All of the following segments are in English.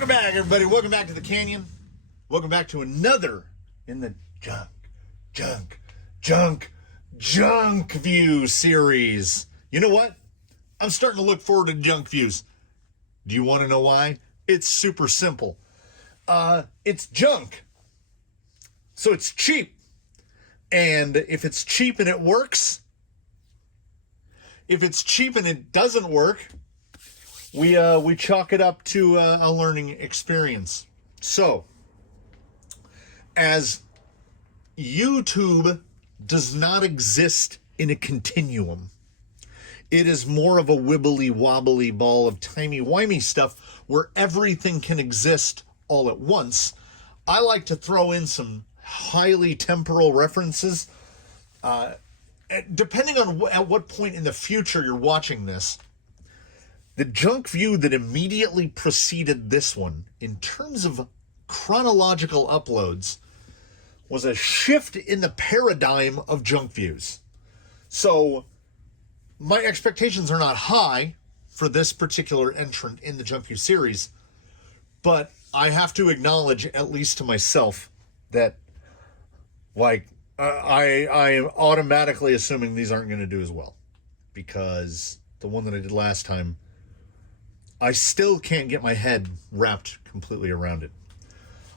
Welcome back, everybody. Welcome back to the Canyon. Welcome back to another in the Junkview series. You know what? I'm starting to look forward to Junkviews. Do you want to know why? It's super simple. It's junk. So it's cheap. And if it's cheap and it works, if it's cheap and it doesn't work, we chalk it up to a learning experience. So, as YouTube does not exist in a continuum, it is more of a wibbly wobbly ball of timey-wimey stuff where everything can exist all at once. I like to throw in some highly temporal references. Depending on at what point in the future you're watching this, the Junkview that immediately preceded this one, in terms of chronological uploads, was a shift in the paradigm of Junkviews. So, my expectations are not high for this particular entrant in the Junkview series, but I have to acknowledge, at least to myself, that, I am automatically assuming these aren't going to do as well, because the one that I did last time, I still can't get my head wrapped completely around it.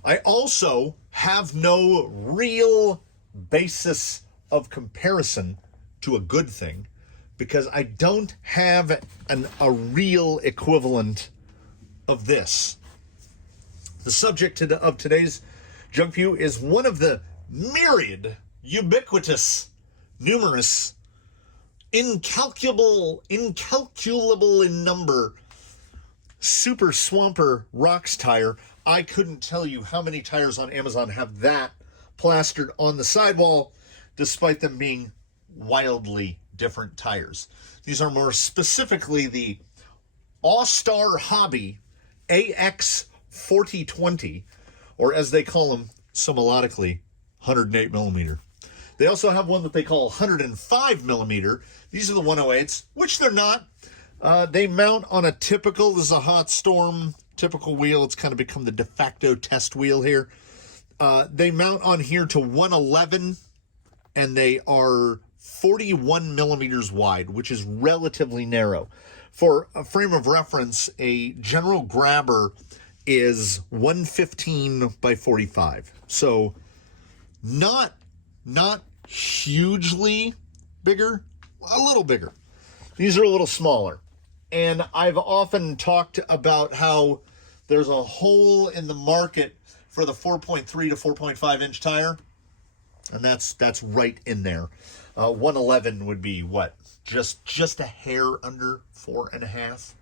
I also have no real basis of comparison to a good thing, because I don't have a real equivalent of this. The subject of today's Junkview is one of the myriad, ubiquitous, numerous, incalculable in number Super Swamper Rocks tire. I couldn't tell you how many tires on Amazon have that plastered on the sidewall, despite them being wildly different tires. These are more specifically the Austar Ax-4020, or as they call them so melodically, 108 millimeter. They also have one that they call 105 millimeter. These are the 108s, which they're not. They mount on a typical, this is a Hot Storm typical wheel. It's kind of become the de facto test wheel here. They mount on here to 111, and they are 41 millimeters wide, which is relatively narrow. For a frame of reference, a general grabber is 115 by 45. So not hugely bigger, a little bigger. These are a little smaller. And I've often talked about how there's a hole in the market for the 4.3 to 4.5 inch tire. And that's right in there. 111 would be what? Just a hair under 4.5.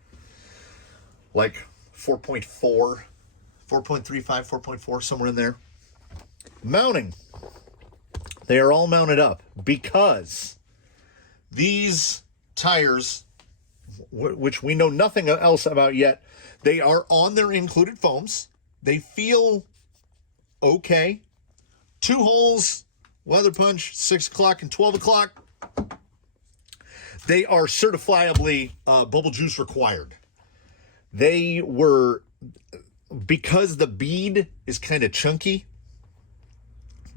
Like 4.4, 4.35, 4.4, somewhere in there. Mounting. They are all mounted up because these tires, which we know nothing else about yet, they are on their included foams. They feel okay. 2 holes, weather punch, 6 o'clock and 12 o'clock. They are certifiably bubble juice required. They were, because the bead is kind of chunky,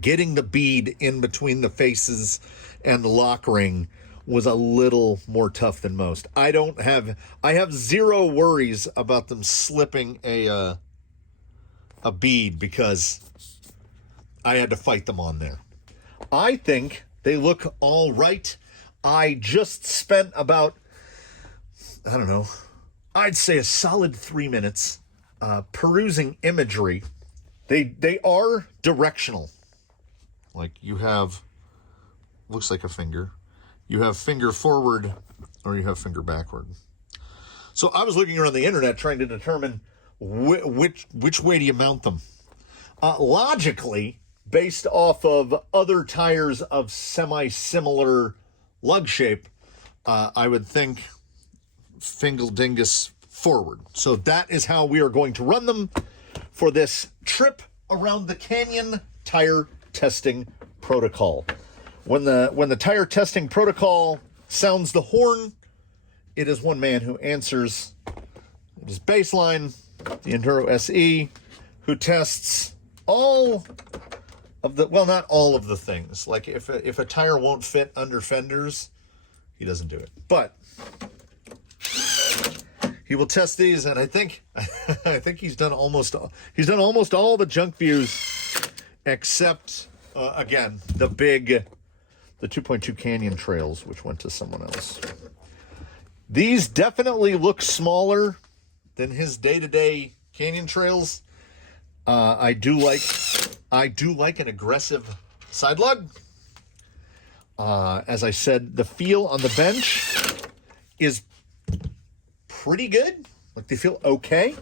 getting the bead in between the faces and the lock ring was a little more tough than most. I have zero worries about them slipping a bead because I had to fight them on there. I think they look all right. I just spent about, I don't know, I'd say a solid 3 minutes perusing imagery. They are directional. Like you have, looks like a finger. You have finger forward or you have finger backward. So I was looking around the internet trying to determine which way do you mount them. Logically, based off of other tires of semi-similar lug shape, I would think fingal dingus forward. So that is how we are going to run them for this trip around the Canyon tire testing protocol. When the tire testing protocol sounds the horn, it is one man who answers. It is baseline. the Enduro SE, who tests all of the, well, not all of the things. Like if a tire won't fit under fenders, he doesn't do it. But he will test these, and I think he's done almost all the Junkviews except again the 2.2 Canyon trails, which went to someone else. These definitely look smaller than his day-to-day Canyon trails. I do like an aggressive side lug. As I said, the feel on the bench is pretty good. Like, they feel okay.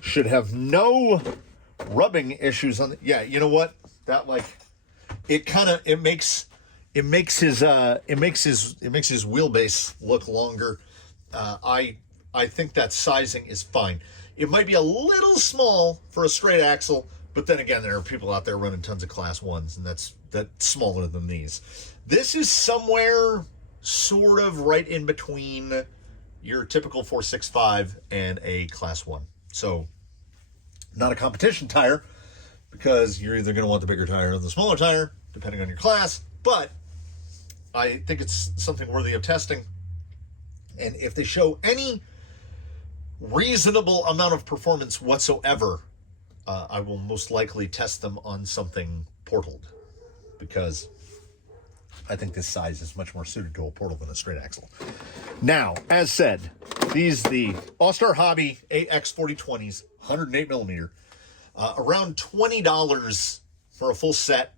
Should have no rubbing issues on the, yeah, you know what? That, like, it makes his wheelbase look longer. I think that sizing is fine. It might be a little small for a straight axle, but then again, there are people out there running tons of class 1s, and that's smaller than these. This is somewhere sort of right in between your typical 465 and a class 1. So not a competition tire, because you're either going to want the bigger tire or the smaller tire, depending on your class, but I think it's something worthy of testing. And if they show any reasonable amount of performance whatsoever, I will most likely test them on something portaled, because I think this size is much more suited to a portal than a straight axle. Now, as said, these the Austar Hobby Ax-4020s, 108 millimeter, around $20 for a full set,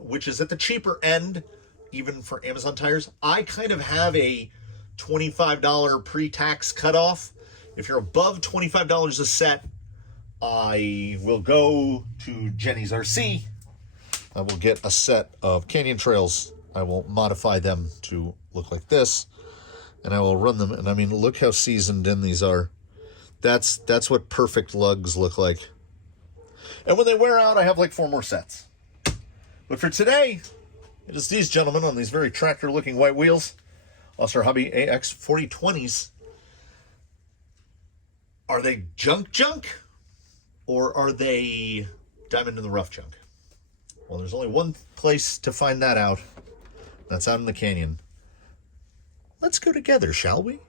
which is at the cheaper end, even for Amazon tires. I kind of have a $25 pre-tax cutoff. If you're above $25 a set, I will go to Jenny's RC. I will get a set of Canyon trails. I will modify them to look like this, and I will run them. And I mean, look how seasoned in these are. That's what perfect lugs look like. And when they wear out, I have like 4 more sets. But for today, it is these gentlemen on these very tractor-looking white wheels, Austar Hobby Ax-4020s. Are they junk, or are they diamond in the rough junk? Well, there's only one place to find that out. That's out in the canyon. Let's go together, shall we?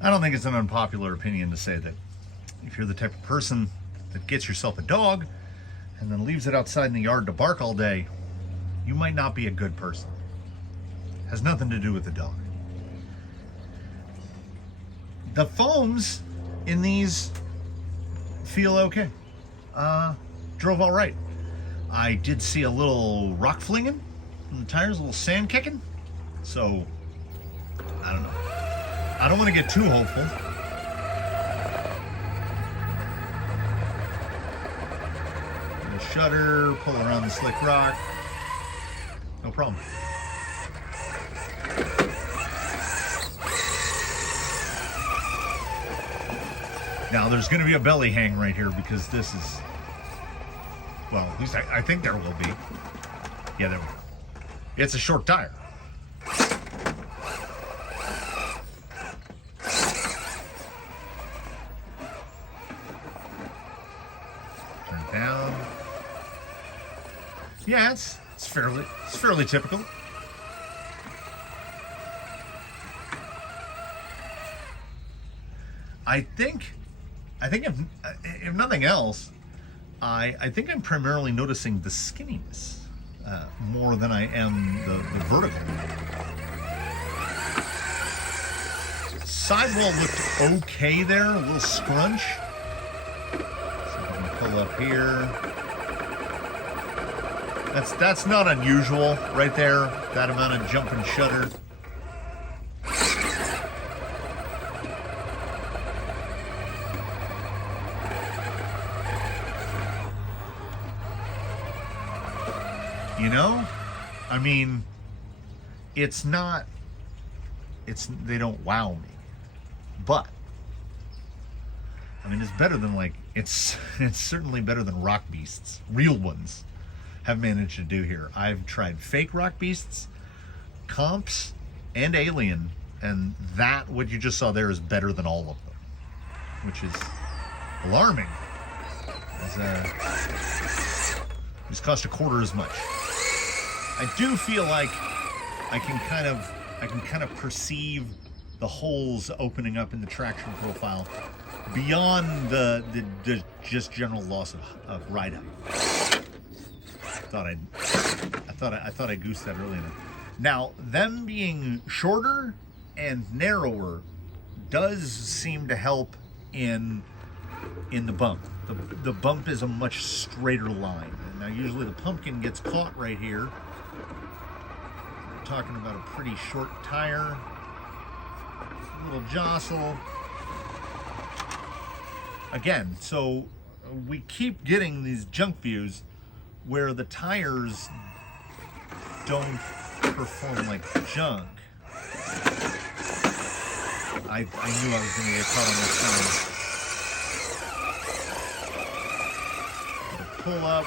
I don't think it's an unpopular opinion to say that if you're the type of person that gets yourself a dog and then leaves it outside in the yard to bark all day, you might not be a good person. Has nothing to do with the dog. The foams in these feel okay. Drove all right. I did see a little rock flinging in the tires, a little sand kicking. So, I don't know. I don't want to get too hopeful. The shutter, pull around the slick rock. No problem. Now, there's going to be a belly hang right here because this is, well, at least I think there will be. Yeah, there will. It's a short tire. Turn it down. Yeah, it's fairly typical. I think if nothing else, I think I'm primarily noticing the skinniness more than I am the vertical. Sidewall looked okay there, a little scrunch. So I'm gonna pull up here. That's not unusual right there, that amount of jump and shutter. You know, I mean, they don't wow me, but I mean, it's better than it's certainly better than rock beasts, real ones, have managed to do here. I've tried fake rock beasts, comps, and alien, And that, what you just saw there, is better than all of them, which is alarming. These cost a quarter as much. I do feel like I can kind of perceive the holes opening up in the traction profile beyond the just general loss of ride height. I thought I goosed that early enough. Now, them being shorter and narrower does seem to help in the bump. The bump is a much straighter line. And now usually the pumpkin gets caught right here. We're talking about a pretty short tire. A little jostle. Again, so we keep getting these Junkviews where the tires don't perform like junk. I knew I was going to get caught on this time. Pull up.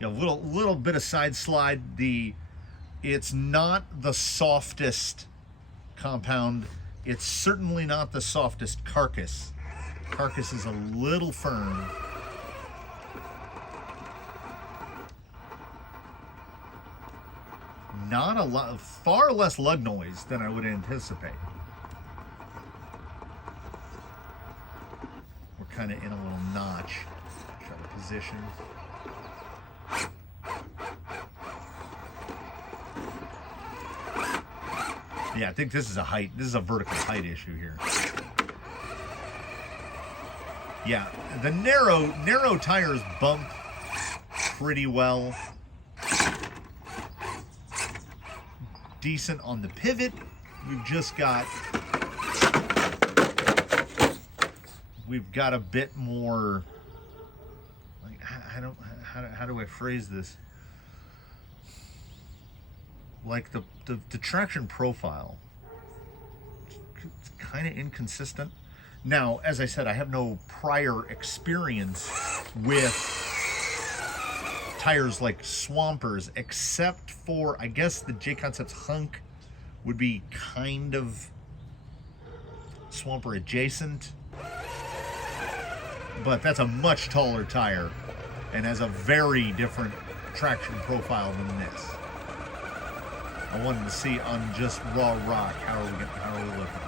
Yeah, little bit of side slide. It's not the softest compound. It's certainly not the softest carcass. Carcass is a little firm. Not a lot, far less lug noise than I would anticipate. We're kind of in a little notch. Try to position. Yeah, I think this is a vertical height issue here. Yeah, the narrow tires bump pretty well. Decent on the pivot. We've got a bit more, like, how do I phrase this? Like the traction profile, it's kind of inconsistent. Now, as I said, I have no prior experience with tires like Swampers, except for, I guess, the J-Concepts Hunk would be kind of Swamper adjacent, but that's a much taller tire and has a very different traction profile than this. I wanted to see on just raw rock, how are we looking?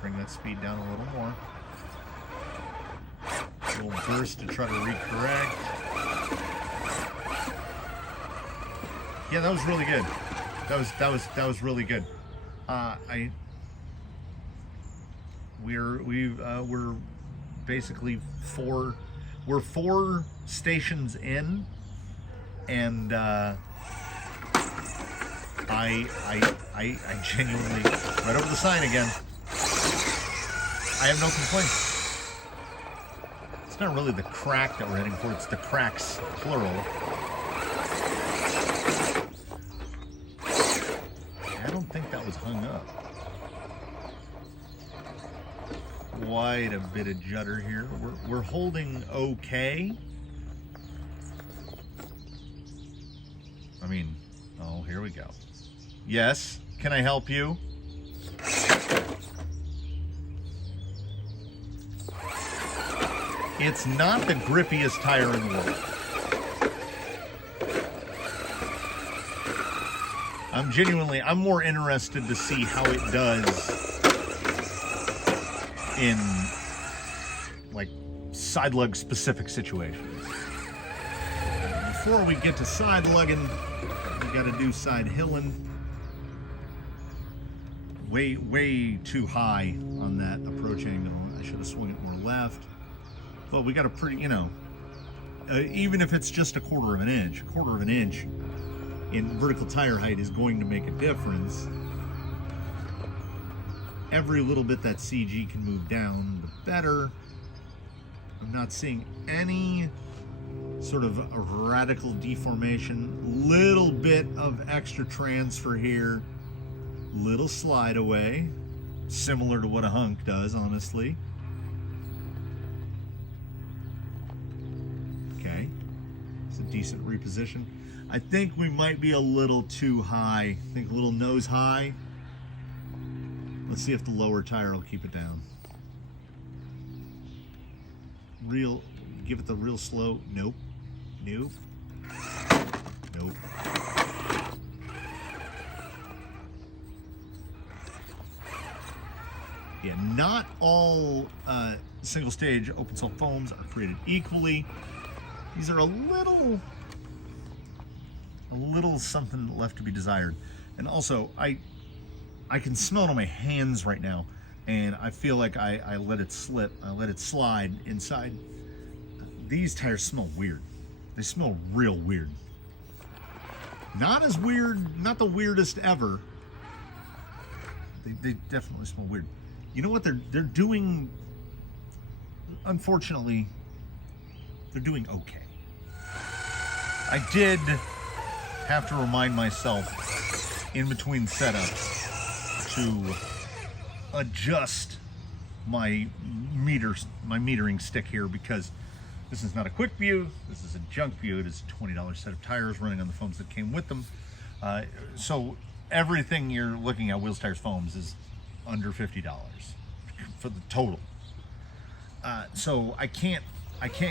Bring that speed down a little more. A little burst to try to recorrect. Yeah, that was really good. That was really good. We're basically four stations in, and I genuinely, right over the sign again, I have no complaints. It's not really the crack that we're heading for, it's the cracks, plural. I don't think that was hung up. Quite a bit of judder here. We're holding okay. I mean, oh, here we go. Yes, can I help you? It's not the grippiest tire in the world. I'm more interested to see how it does in, like, side lug specific situations. Before we get to side lugging, we got to do side hilling. Way too high on that approach angle. I should have swung it more left. But we got a pretty, even if it's just a quarter of an inch in vertical tire height is going to make a difference. Every little bit that CG can move down, the better. I'm not seeing any sort of a radical deformation. Little bit of extra transfer here. Little slide away. Similar to what a hunk does, honestly. Okay. It's a decent reposition. I think we might be a little too high. I think a little nose high. Let's see if the lower tire will keep it down. Give it the real slow. Nope. Nope. Nope. Yeah, not all single stage open cell foams are created equally. These are a little something left to be desired. And also, I can smell it on my hands right now, and I feel like I let it slip. I let it slide inside. These tires smell weird. They smell real weird. Not as weird, not the weirdest ever. They definitely smell weird. You know what they're doing? Unfortunately, they're doing okay. I did have to remind myself in between setups to adjust my metering stick here, because this is not a quick view. This is a Junkview. It is a $20 set of tires running on the foams that came with them. So everything you're looking at, wheels, tires, foams, is under $50 for the total. So I can't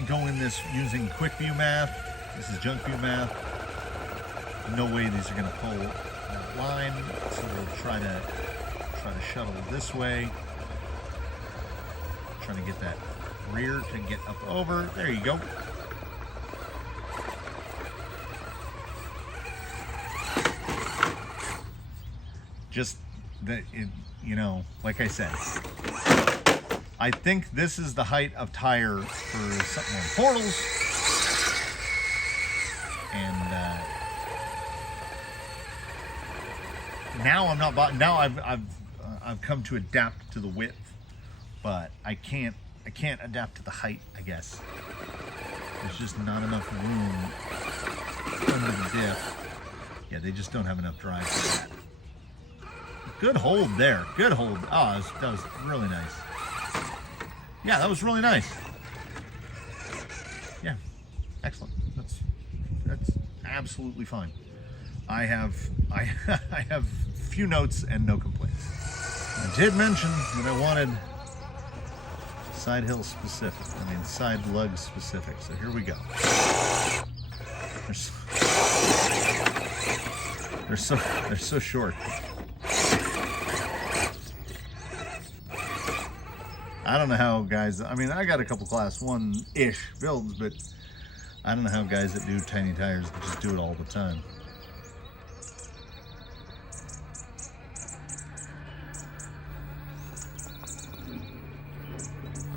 go in this using quick view math. This is Junkview math. No way these are going to pull that line. So we'll try to shuttle this way. Trying to get that rear to get up over. There you go. Just that, you know, like I said, I think this is the height of tire for something on portals, and now I'm not. Now I've come to adapt to the width, but I can't adapt to the height, I guess. There's just not enough room under the diff. Yeah, they just don't have enough drive for that. Good hold there. Good hold. Oh, that was really nice. Yeah, that was really nice. Yeah, excellent. That's absolutely fine. I have few notes and no complaints. I did mention that I wanted side hill specific. I mean side lug specific. So here we go. They're so short. I don't know how guys, I mean, I got a couple class 1-ish builds, but I don't know how guys that do tiny tires just do it all the time.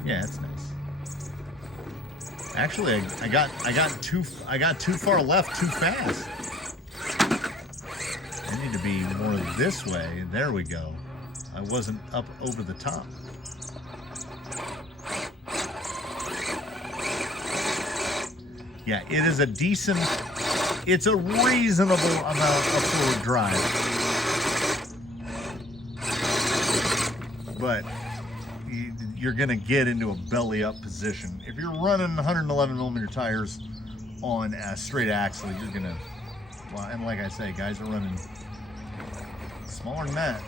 Yeah, it's nice. Actually, I got too far left too fast. I need to be more this way. There we go. I wasn't up over the top. Yeah, it is a decent, it's a reasonable amount of forward drive. But you're gonna get into a belly up position. If you're running 111 millimeter tires on a straight axle, you're gonna, well, and like I say, guys are running smaller than that.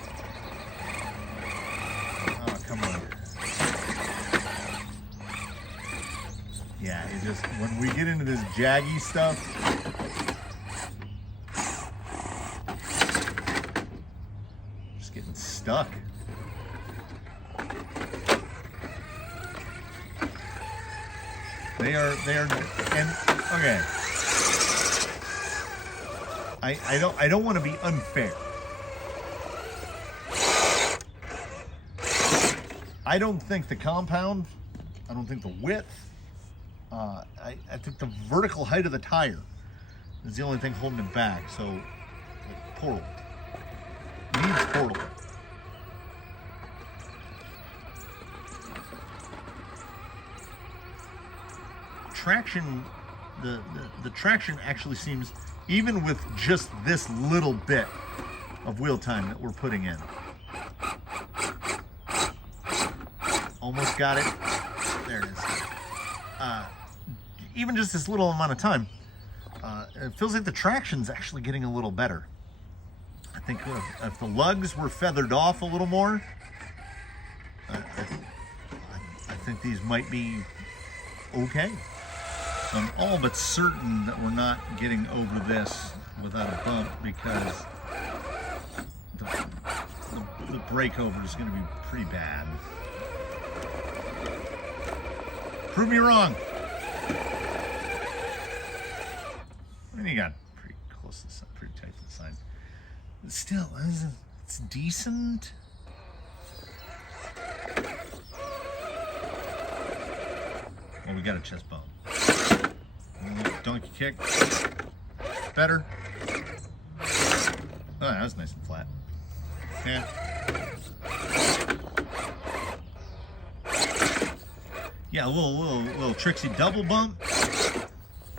Oh, come on. Yeah, it just, when we get into this jaggy stuff, just getting stuck. They are, and okay. I don't want to be unfair. I don't think the compound, I don't think the width, I think the vertical height of the tire is the only thing holding it back. So, like, portal. Needs portal. Traction, the traction actually seems, even with just this little bit of wheel time that we're putting in. Almost got it. There it is. Even just this little amount of time, It feels like the traction's actually getting a little better. I think if the lugs were feathered off a little more, I think these might be okay. So I'm all but certain that we're not getting over this without a bump, because the breakover is going to be pretty bad. Prove me wrong. And you got pretty close to the side, pretty tight to the side. But still, it's decent. Well, we got a chest bump. Donkey kick. Better. Oh, that was nice and flat. Yeah. Yeah, a little tricksy double bump.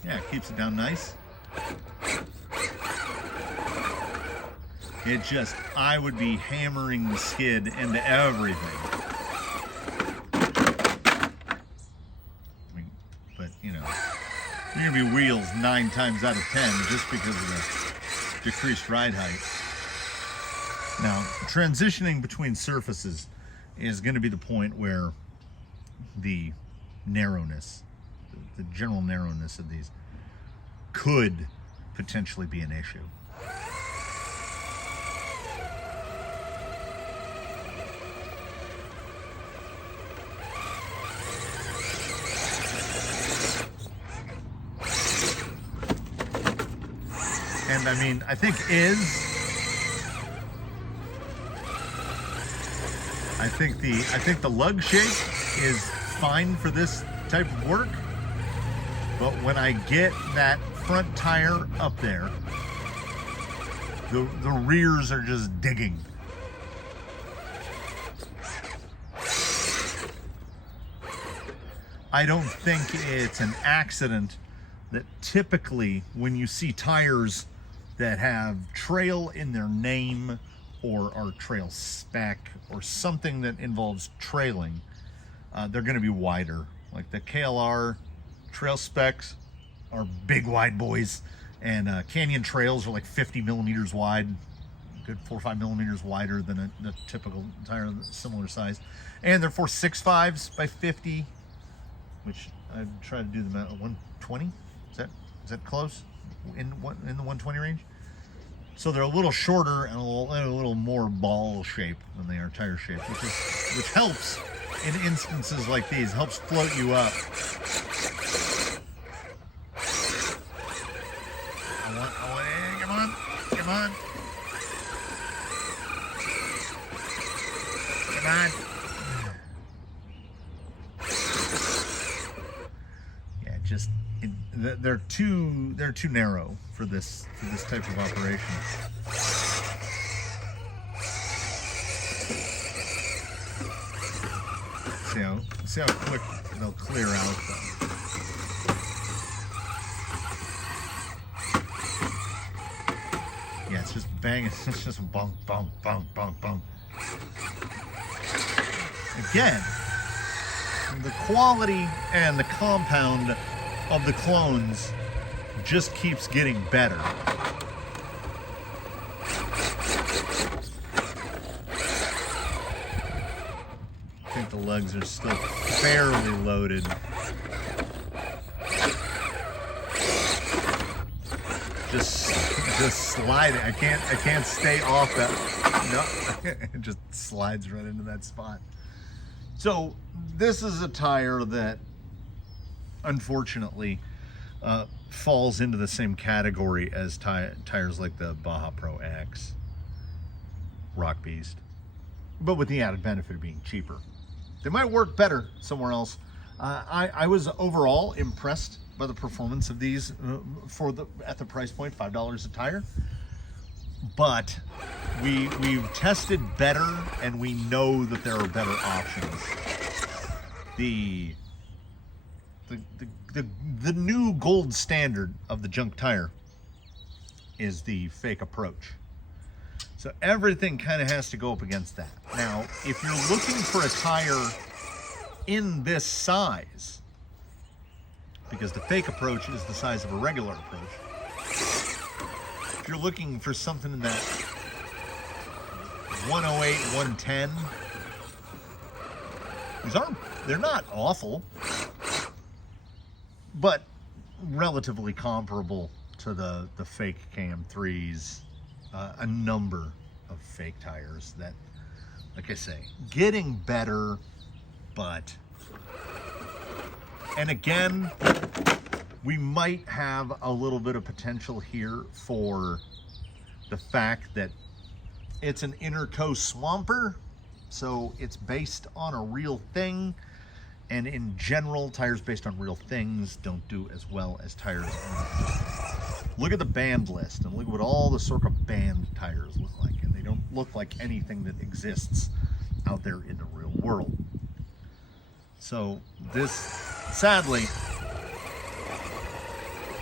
Yeah, keeps it down nice. It just, I would be hammering the skid into everything. But, you know, you're going to be wheels 9 times out of 10 just because of the decreased ride height. Now, transitioning between surfaces is going to be the point where the narrowness, the general narrowness of these could potentially be an issue. And I mean, I think the lug shape is fine for this type of work, but when I get that front tire up there, the rears are just digging. I don't think it's an accident that typically when you see tires that have trail in their name or are trail spec or something that involves trailing, they're going to be wider. Like the KLR trail specs are big wide boys, and Canyon trails are like 50 millimeters wide, good 4 or 5 millimeters wider than a typical tire similar size, and they're 4.65s by 50, which I try to do them at 120. Is that close in the 120 range? So they're a little shorter and a little more ball shape than they are tire shape, which helps in instances like these, helps float you up. Come on. Come on. Yeah, just they're too narrow for this type of operation. See how quick they'll clear out though. Yeah, it's just banging. It's just bunk, bunk, bunk, bunk, bunk. Again, the quality and the compound of the clones just keeps getting better. I think the legs are still fairly loaded. Just slide it. I can't stay off that. No, it just slides right into that spot. So this is a tire that unfortunately falls into the same category as tires like the Baja Pro X, Rock Beast, but with the added benefit of being cheaper. They might work better somewhere else. I was overall impressed by the performance of these at the price point, $5 a tire. But we've tested better, and we know that there are better options. The new gold standard of the junk tire is the fake approach. So everything kind of has to go up against that. Now, if you're looking for a tire in this size, because the fake approach is the size of a regular approach, if you're looking for something in that 108, 110, they're not awful, but relatively comparable to the fake KM3s, a number of fake tires that, like I say, getting better, but, and again, we might have a little bit of potential here for the fact that it's an Interco swamper, so it's based on a real thing, and in general, tires based on real things don't do as well as tires on. Look at the band list, and look at what all the Circa band tires look like, and they don't look like anything that exists out there in the real world. So this, sadly,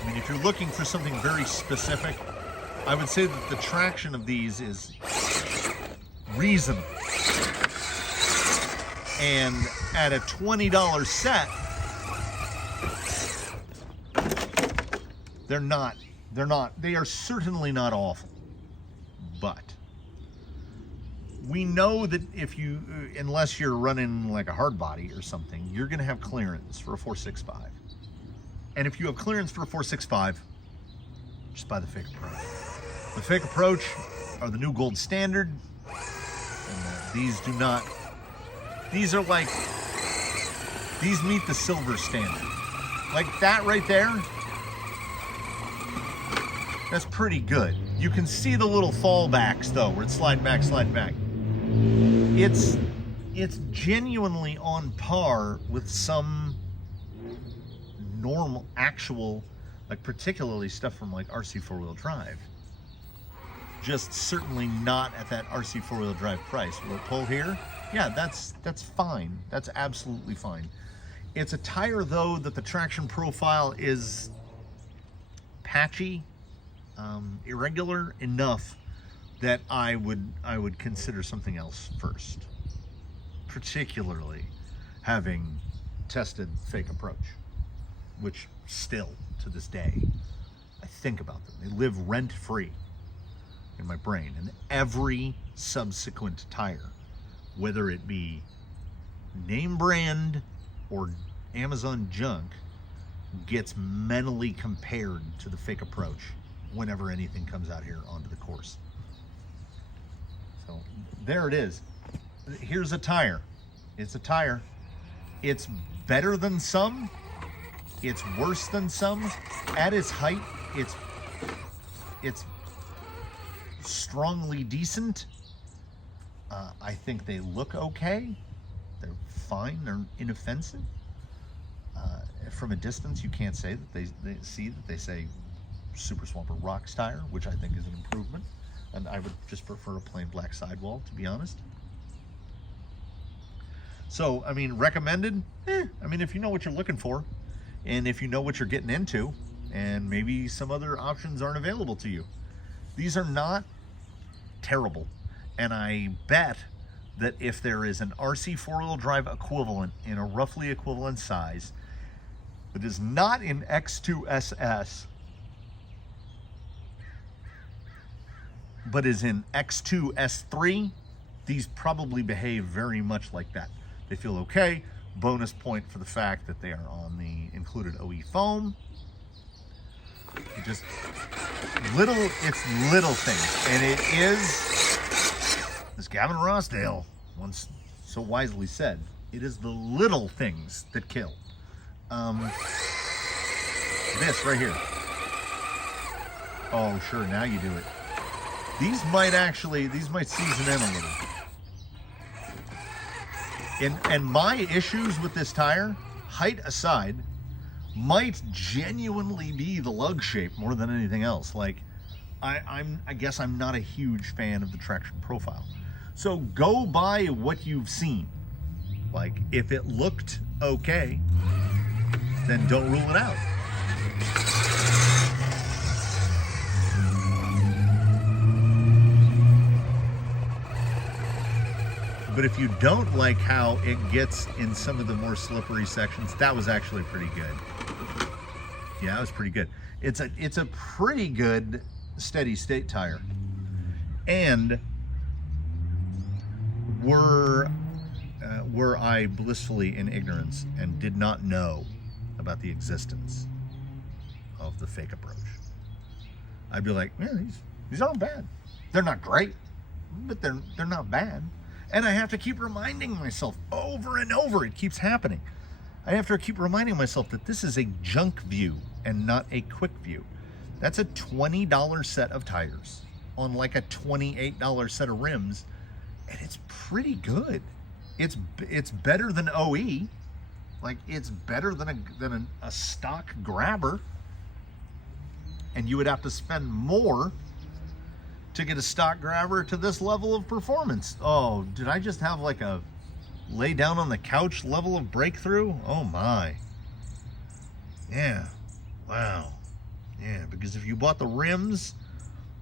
I mean, if you're looking for something very specific, I would say that the traction of these is reasonable. And at a $20 set, they are certainly not awful. But we know that if you, unless you're running like a hard body or something, you're gonna have clearance for a 465. And if you have clearance for a 465, just buy the fake approach. The fake approach are the new gold standard. And these do not, these are like, these meet the silver standard. Like that right there, that's pretty good. You can see the little fallbacks though, where it's slide back, slide back. It's genuinely on par with some normal, actual, like particularly stuff from like RC four-wheel drive. Just certainly not at that RC four-wheel drive price. Will it pull here? Yeah, that's fine. That's absolutely fine. It's a tire though that the traction profile is patchy, irregular enough that I would consider something else first. Particularly having tested fake approach, which still to this day I think about them. They live rent-free in my brain, and every subsequent tire, whether it be name brand or Amazon junk, gets mentally compared to the fake approach whenever anything comes out here onto the course. So there it is. Here's a tire. It's a tire. It's better than some. It's worse than some. At its height, it's strongly decent. I think they look okay. They're fine. They're inoffensive. From a distance, you can't say that they say Super Swamper Rocks tire, which I think is an improvement. And I would just prefer a plain black sidewall, to be honest. So, I mean, recommended? I mean, if you know what you're looking for, and if you know what you're getting into, and maybe some other options aren't available to you. These are not terrible. And I bet that if there is an RC four-wheel drive equivalent in a roughly equivalent size that is not in X2SS, but is in X2S3, these probably behave very much like that. They feel okay. Bonus point for the fact that they are on the included OE foam. It just it's little things. And it is, as Gavin Rossdale once so wisely said, it is the little things that kill. This right here. Oh, sure, now you do it. These might season in a little. And my issues with this tire, height aside, might genuinely be the lug shape more than anything else. Like, I guess I'm not a huge fan of the traction profile. So go by what you've seen. Like, if it looked okay, then don't rule it out. But if you don't like how it gets in some of the more slippery sections, that was actually pretty good. Yeah, that was pretty good. It's a pretty good steady state tire. And were I blissfully in ignorance and did not know about the existence of the fake approach, I'd be like, yeah, these aren't bad. They're not great, but they're not bad. And I have to keep reminding myself over and over. It keeps happening. I have to keep reminding myself that this is a Junkview and not a Quickview. That's a $20 set of tires on like a $28 set of rims, and it's pretty good. It's better than OE. Like, it's better than a stock grabber. And you would have to spend more to get a stock grabber to this level of performance. Oh, did I just have like a lay down on the couch level of breakthrough? Oh my. Yeah. Wow. Yeah, because if you bought the rims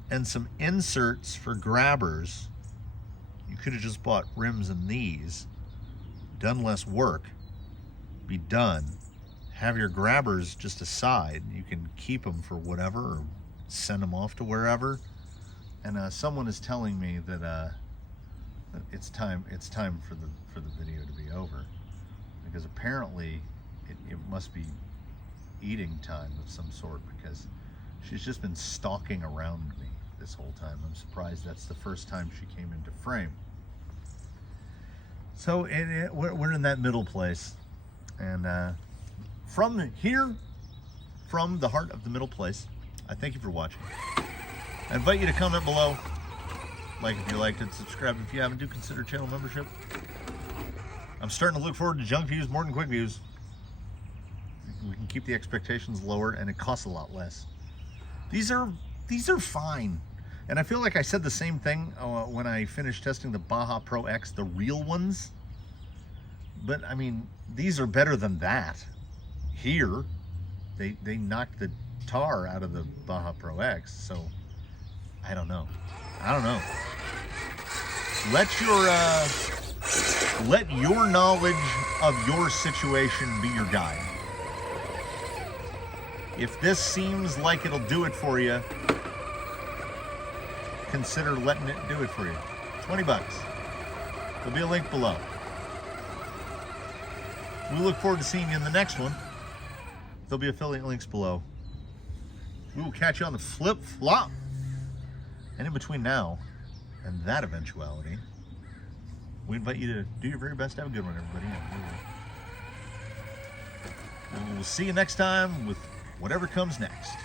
and some inserts for grabbers, you could have just bought rims and these, done less work, be done, have your grabbers just aside. You can keep them for whatever or send them off to wherever. And someone is telling me that it's time for the video to be over, because apparently it must be eating time of some sort, because she's just been stalking around me this whole time. I'm surprised that's the first time she came into frame. So we're in that middle place, and from here, from the heart of the middle place, I thank you for watching. I invite you to comment below, like if you liked it, subscribe if you haven't, do consider channel membership. I'm starting to look forward to Junkviews more than Quickviews. We can keep the expectations lower, and it costs a lot less. These are fine. And I feel like I said the same thing when I finished testing the Baja Pro X, the real ones. But I mean, these are better than that. Here, they knocked the tar out of the Baja Pro X, so I don't know. Let your knowledge of your situation be your guide. If this seems like it'll do it for you, consider letting it do it for you. 20 bucks. There'll be a link below. We look forward to seeing you in the next one. There'll be affiliate links below. We will catch you on the flip flop. And in between now and that eventuality, we invite you to do your very best. Have a good one, everybody. And we'll see you next time with whatever comes next.